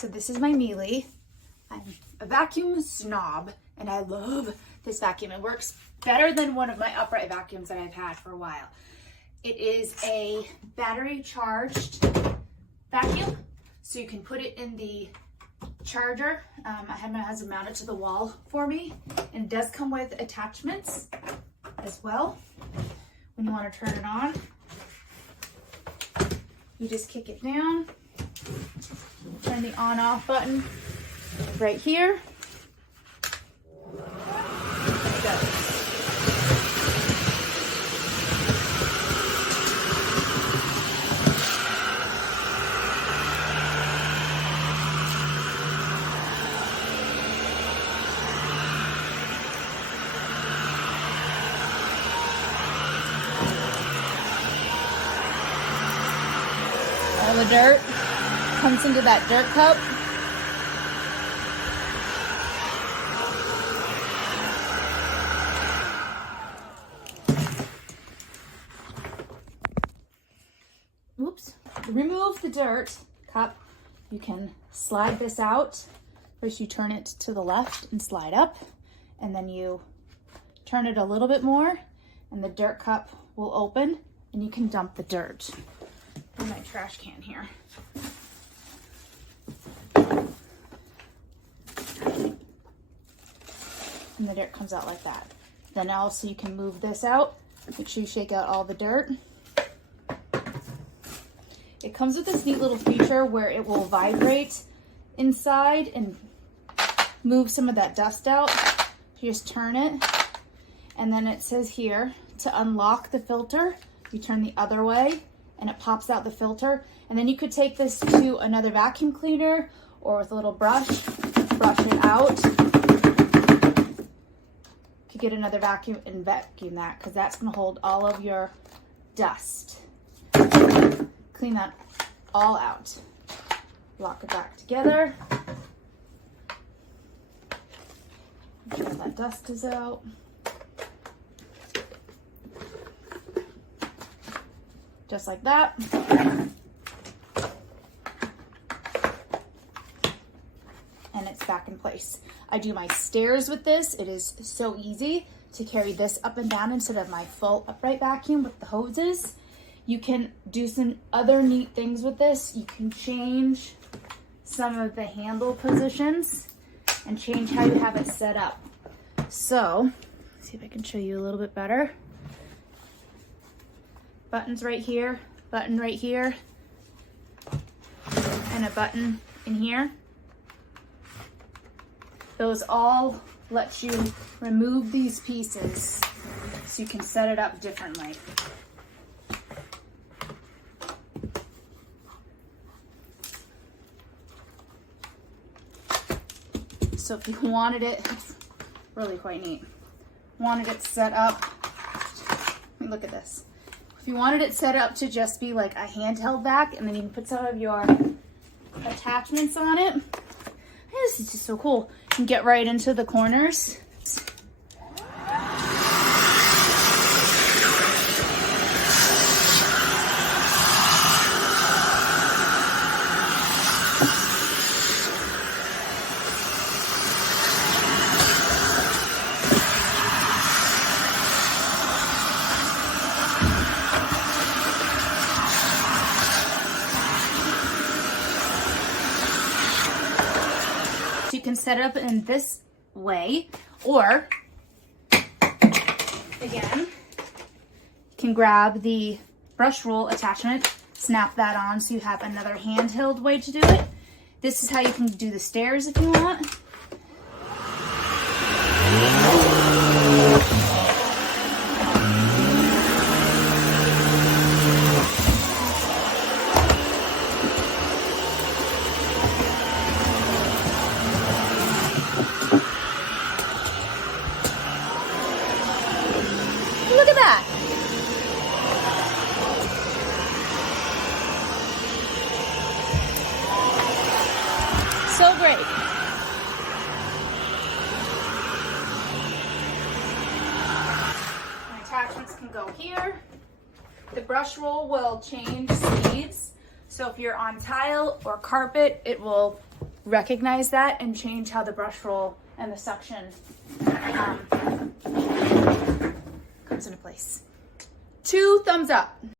So this is my Miele. I'm a vacuum snob and I love this vacuum. It works better than one of my upright vacuums that I've had for a while. It is a battery charged vacuum, so you can put it in the charger. I had my husband mount it to the wall for me, and it does come with attachments as well. When you want to turn it on, you just kick it down, turn the on off button right here. There it goes. All the dirt comes into that dirt cup. Oops. Remove the dirt cup. You can slide this out. First you turn it to the left and slide up, and then you turn it a little bit more and the dirt cup will open and you can dump the dirt. In my trash can here. And the dirt comes out like that. Then also you can move this out. Make sure you shake out all the dirt. It comes with this neat little feature where it will vibrate inside and move some of that dust out. You just turn it, and then it says here to unlock the filter, you turn the other way and it pops out the filter. And then you could take this to another vacuum cleaner or with a little brush, brush it out. You could get another vacuum and vacuum that, because that's gonna hold all of your dust. Clean that all out. Lock it back together. Make sure that dust is out. Just like that. And it's back in place. I do my stairs with this. It is so easy to carry this up and down instead of my full upright vacuum with the hoses. You can do some other neat things with this. You can change some of the handle positions and change how you have it set up. So, let's see if I can show you a little bit better. Buttons right here, button right here, and a button in here. Those all let you remove these pieces so you can set it up differently. So if you wanted it, it's really quite neat. Wanted it set up, let me look at this. If you wanted it set up to just be like a handheld vac, and then you can put some of your attachments on it. This is just so cool. You can get right into the corners. You can set it up in this way, or again, you can grab the brush roll attachment, snap that on so you have another handheld way to do it. This is how you can do the stairs if you want. Look at that. So great. My attachments can go here. The brush roll will change speeds. So if you're on tile or carpet, it will recognize that and change how the brush roll and the suction comes into place. 2 thumbs up.